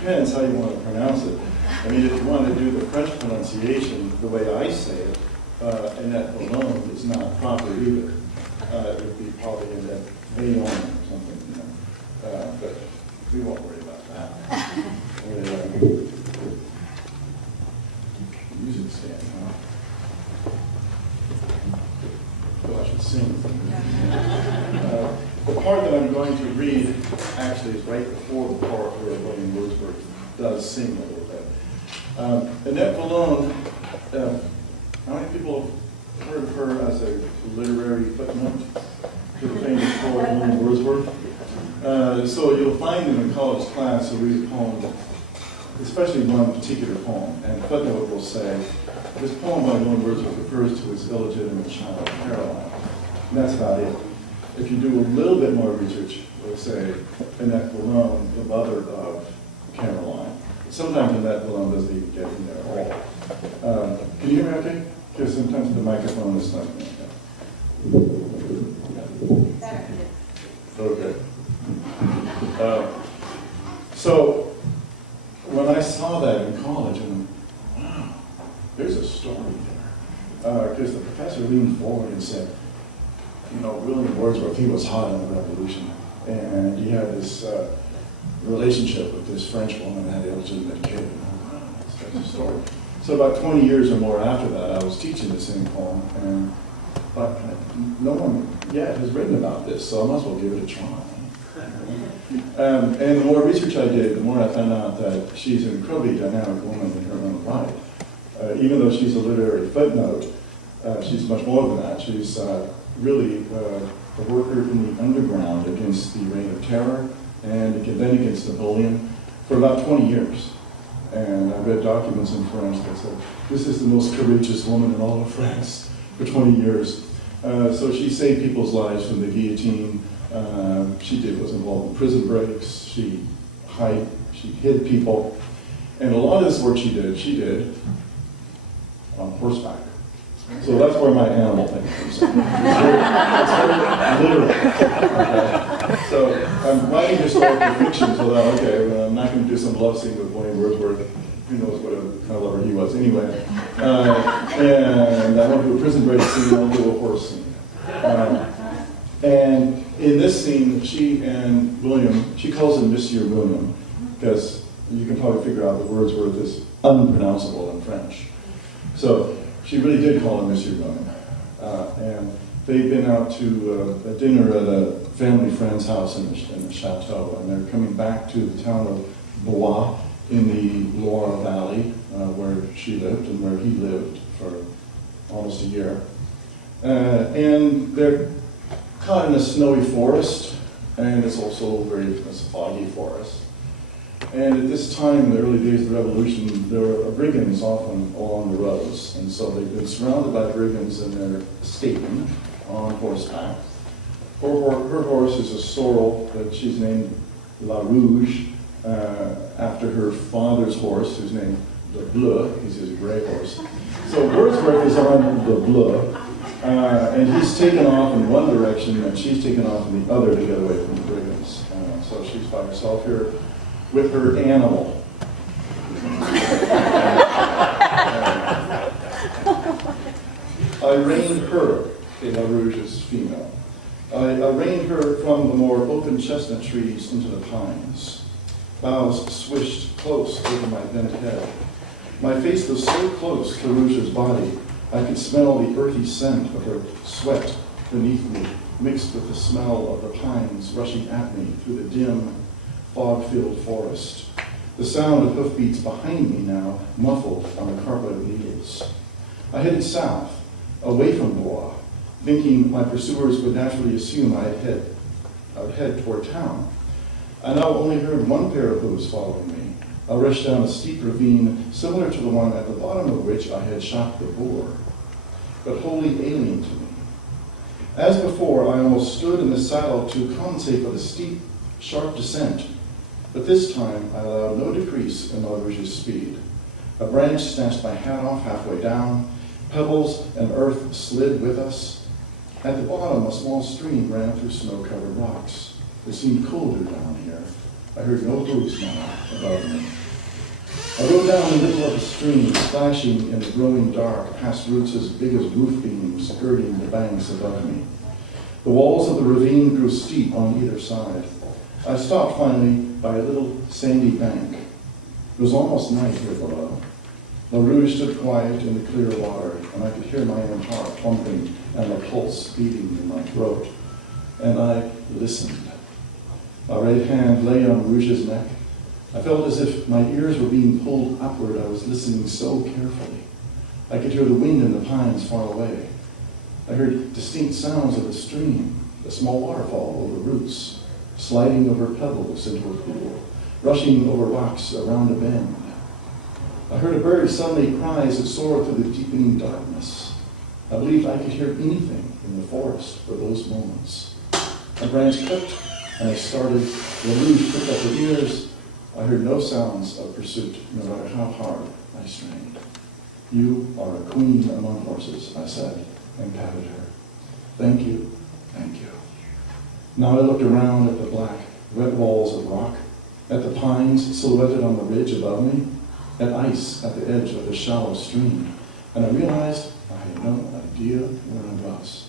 depends how you want to pronounce it. I mean, if you want to do the French pronunciation the way I say it, Annette Ballone is not proper either. It would be probably Annette Bayonne or something, you know. But we won't worry about that. Music stand, huh? Well, I should sing. The part that I'm going to read actually is right before the part where William Wordsworth does sing a little bit. Annette Ballone, how many people have heard of her as a literary footnote to the famous poet William Wordsworth? So you'll find him in college class, you'll read a poem, especially one particular poem, and the footnote will say, this poem by William Wordsworth refers to his illegitimate child, Caroline. And that's about it. If you do a little bit more research, we'll say Annette Ballone, the mother of Caroline. Sometimes Annette Ballone doesn't even get in there at all. Can you hear me okay? Because sometimes the microphone is not. Okay. So when I saw that in college, I went, wow, there's a story there. Because the professor leaned forward and said, you know, William Wordsworth, he was hot in the Revolution, and he had this relationship with this French woman that had an illegitimate kid. That's a story. So about 20 years or more after that, I was teaching the same poem, and but no one yet has written about this, so I might as well give it a try. And the more research I did, the more I found out that she's an incredibly dynamic woman in her own right. Even though she's a literary footnote, she's much more than that. She's really a worker in the underground against the Reign of Terror and then against Napoleon for about 20 years. And I read documents in French that said, this is the most courageous woman in all of France for 20 years. So she saved people's lives from the guillotine. She was involved in prison breaks. She hid people. And a lot of this work she did on horseback. So that's where my animal thing comes in. It's very literal. Okay? So I'm writing historical fiction, so that, okay, well, I'm not going to do some love scene with William Wordsworth. Who knows what kind of lover he was anyway. And I won't do a prison break scene, I won't do a horse scene. And in this scene, she and William, she calls him Monsieur William, because you can probably figure out that Wordsworth is unpronounceable in French. So she really did call him Monsieur Woman. And they've been out to a dinner at a family friend's house in the chateau, and they're coming back to the town of Blois in the Loire Valley, where she lived and where he lived for almost a year. And they're caught in a snowy forest, and it's also a foggy forest. And at this time, in the early days of the Revolution, there were brigands often along the roads. And so they've been surrounded by brigands, and they're escaping on horseback. Her horse is a sorrel that she's named La Rouge, after her father's horse, who's named Le Bleu. He's his gray horse. So Wordsworth is on Le Bleu, and he's taken off in one direction, and she's taken off in the other to get away from the brigands. So she's by herself here with her animal. I reined her, La Rouge is female. I reined her from the more open chestnut trees into the pines. Boughs swished close over my bent head. My face was so close to Rouge's body, I could smell the earthy scent of her sweat beneath me, mixed with the smell of the pines rushing at me through the dim, fog-filled forest. The sound of hoofbeats behind me now muffled on the carpet of needles. I headed south, away from Blois, thinking my pursuers would naturally assume I would head toward town. I now only heard one pair of hooves following me. I rushed down a steep ravine similar to the one at the bottom of which I had shot the boar, but wholly alien to me. As before, I almost stood in the saddle to compensate for the steep, sharp descent, but this time I allowed no decrease in La Rouge's speed. A branch snatched my hat off halfway down. Pebbles and earth slid with us. At the bottom, a small stream ran through snow-covered rocks. It seemed colder down here. I heard no boost now above me. I rode down the middle of a stream, splashing in the growing dark, past roots as big as roof beams skirting the banks above me. The walls of the ravine grew steep on either side. I stopped finally by a little sandy bank. It was almost night here below. La Rouge stood quiet in the clear water, and I could hear my own heart pumping and the pulse beating in my throat. And I listened. My right hand lay on Rouge's neck. I felt as if my ears were being pulled upward. I was listening so carefully. I could hear the wind in the pines far away. I heard distinct sounds of a stream, a small waterfall over roots, sliding over pebbles into a pool, rushing over rocks around a bend. I heard a bird suddenly cry as it soared through the deepening darkness. I believed I could hear anything in the forest for those moments. A branch clipped, and I started. La Rouge pricked up her ears. I heard no sounds of pursuit, no matter how hard I strained. You are a queen among horses, I said, and patted her. Thank you, thank you. Now I looked around at the black, red walls of rock, at the pines silhouetted on the ridge above me, at ice at the edge of the shallow stream, and I realized I had no idea where I was.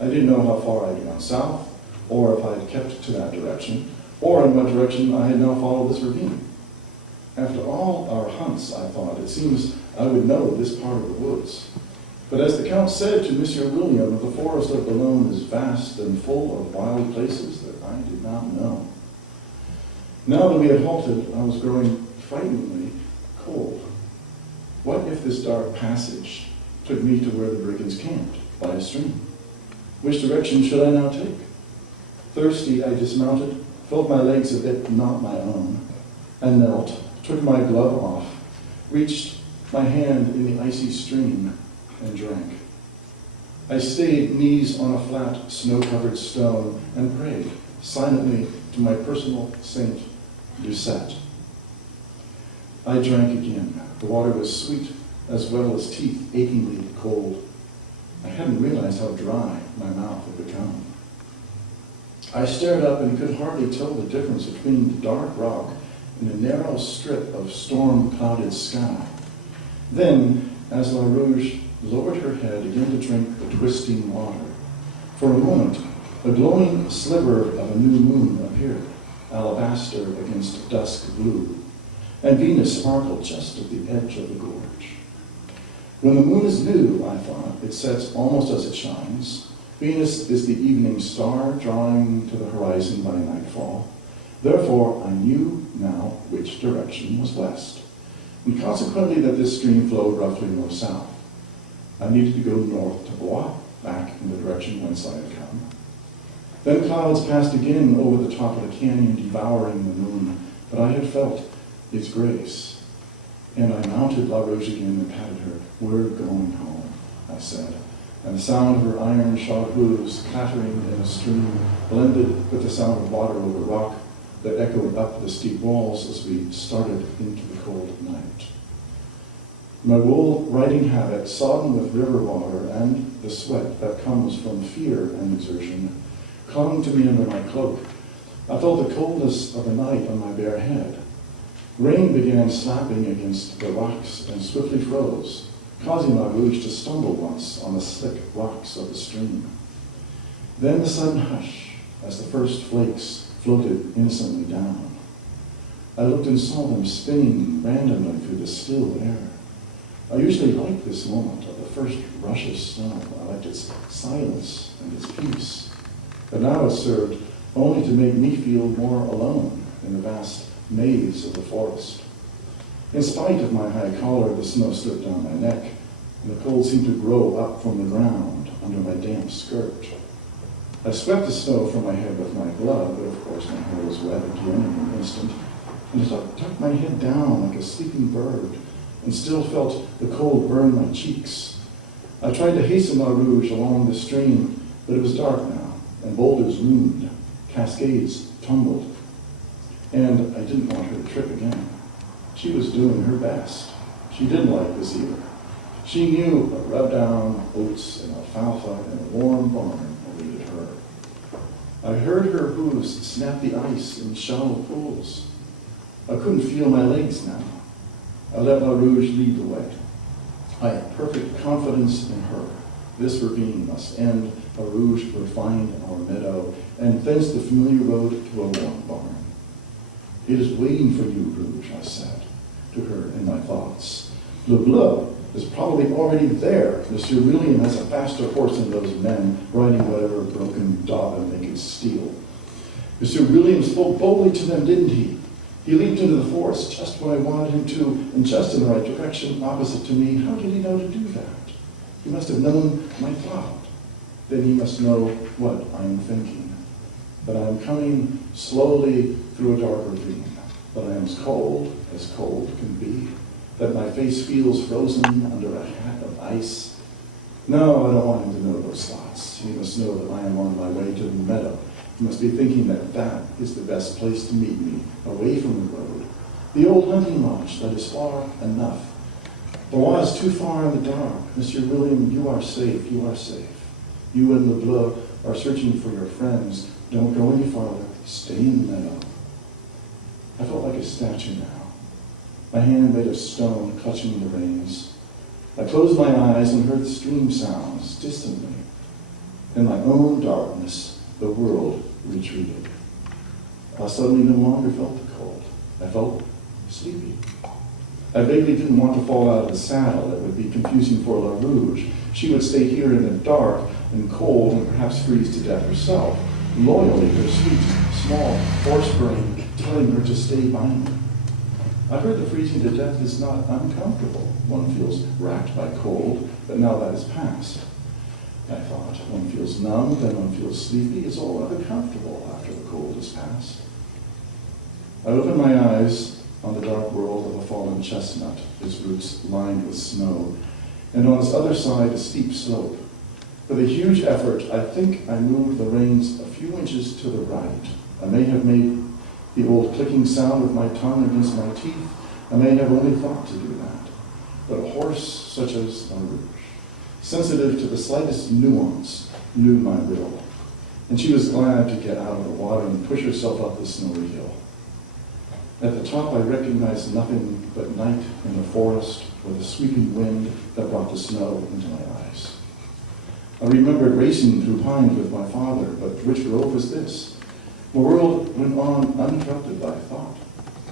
I didn't know how far I had gone south, or if I had kept to that direction, or in what direction I had now followed this ravine. After all our hunts, I thought, it seems I would know this part of the woods. But as the Count said to Monsieur William, the forest of Boulogne is vast and full of wild places that I did not know. Now that we had halted, I was growing frighteningly cold. What if this dark passage took me to where the brigands camped, by a stream? Which direction should I now take? Thirsty, I dismounted, felt my legs a bit not my own, and knelt, took my glove off, reached my hand in the icy stream, and drank. I stayed, knees on a flat, snow-covered stone, and prayed silently to my personal saint, Lucette. I drank again. The water was sweet, as well as teeth achingly cold. I hadn't realized how dry my mouth had become. I stared up and could hardly tell the difference between the dark rock and the narrow strip of storm-clouded sky. Then, as La Rouge lowered her head again to drink the twisting water, for a moment, a glowing sliver of a new moon appeared, alabaster against dusk blue, and Venus sparkled just at the edge of the gorge. When the moon is new, I thought, it sets almost as it shines. Venus is the evening star drawing to the horizon by nightfall. Therefore, I knew now which direction was west, and consequently that this stream flowed roughly north-south. I needed to go north to Blois, back in the direction whence I had come. Then clouds passed again over the top of the canyon, devouring the moon, but I had felt its grace. And I mounted La Rouge again and patted her. We're going home, I said, and the sound of her iron-shod hooves clattering in a stream blended with the sound of water over rock that echoed up the steep walls as we started into the cold night. My wool riding habit, sodden with river water and the sweat that comes from fear and exertion, clung to me under my cloak. I felt the coldness of the night on my bare head. Rain began slapping against the rocks and swiftly froze, causing La Rouge to stumble once on the slick rocks of the stream. Then the sudden hush as the first flakes floated innocently down. I looked and saw them spinning randomly through the still air. I usually liked this moment of the first rush of snow. I liked its silence and its peace. But now it served only to make me feel more alone in the vast maze of the forest. In spite of my high collar, the snow slipped down my neck, and the cold seemed to grow up from the ground under my damp skirt. I swept the snow from my head with my glove, but of course my hair was wet again in an instant, and as I tucked my head down like a sleeping bird, and still felt the cold burn my cheeks. I tried to hasten La Rouge along the stream, but it was dark now, and boulders loomed, cascades tumbled, and I didn't want her to trip again. She was doing her best. She didn't like this either. She knew a rub-down, oats, and alfalfa, and a warm barn awaited her. I heard her hooves snap the ice in shallow pools. I couldn't feel my legs now. I let La Rouge lead the way. I had perfect confidence in her. This ravine must end. La Rouge would find our meadow, and thence the familiar road to a warm barn. It is waiting for you, Rouge, I said to her in my thoughts. Le Bleu is probably already there. Monsieur William has a faster horse than those men riding whatever broken daubin they could steal. Monsieur William spoke boldly to them, didn't he? He leaped into the forest just when I wanted him to, and just in the right direction, opposite to me. How did he know to do that? He must have known my thought. Then he must know what I am thinking. That I am coming slowly through a dark ravine. That I am as cold can be. That my face feels frozen under a hat of ice. No, I don't want him to know those thoughts. He must know that I am on my way to the meadow. He must be thinking that that is the best place to meet me, away from the road. The old hunting lodge that is far enough. The law is too far in the dark. Monsieur William, you are safe, you are safe. You and Le Bleu are searching for your friends. Don't go any farther. Stay in the meadow. I felt like a statue now. My hand made of stone clutching the reins. I closed my eyes and heard the stream sounds distantly. In my own darkness, the world retreated. I suddenly no longer felt the cold. I felt sleepy. I vaguely didn't want to fall out of the saddle. It would be confusing for La Rouge. She would stay here in the dark and cold and perhaps freeze to death herself. Loyally, her sweet, small horse brain telling her to stay by me. I've heard that freezing to death is not uncomfortable. One feels racked by cold, but now that is past. I thought, one feels numb, then one feels sleepy. It's all rather comfortable after the cold is past. I opened my eyes on the dark world of a fallen chestnut, its roots lined with snow, and on its other side a steep slope. With a huge effort, I think I moved the reins a few inches to the right. I may have made the old clicking sound with my tongue against my teeth. I may have only thought to do that. But a horse such as La Rouge, sensitive to the slightest nuance, knew my will. And she was glad to get out of the water and push herself up the snowy hill. At the top, I recognized nothing but night in the forest with a sweeping wind that brought the snow into my eyes. I remembered racing through pines with my father, but which grove was this? The world went on uninterrupted by thought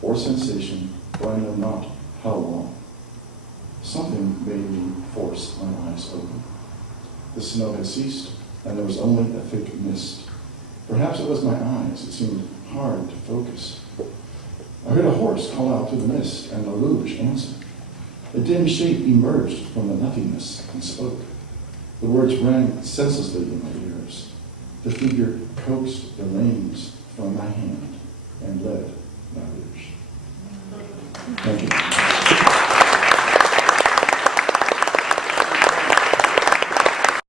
or sensation, for I know not how long. Something made me force my eyes open. The snow had ceased, and there was only a thick mist. Perhaps it was my eyes. It seemed hard to focus. I heard a horse call out through the mist, and La Rouge answered. A dim shape emerged from the nothingness and spoke. The words rang senselessly in my ears. The figure coaxed the reins from my hand and led La Rouge. Thank you.